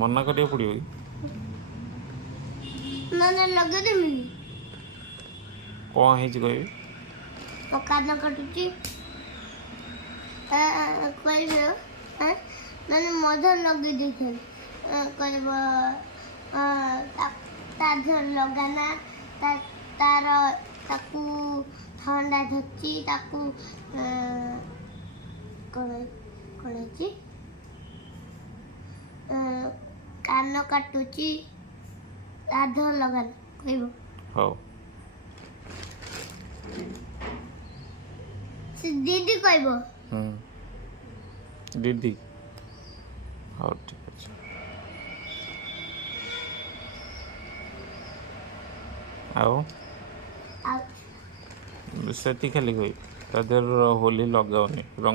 मना करिया पड़ो कि ना ना लगे देमी कौन है कह तो कान कटुची कहबे मैंने मधुर लगे देखे कहब तार लगाना तार ताकू ठंडा धरची ताकू कौन कान काटुची तार लगाना कहब हाँ से दीदी कहब दीदी हाँ ठीक अच्छे आओ से खाली कह होली लगाओनी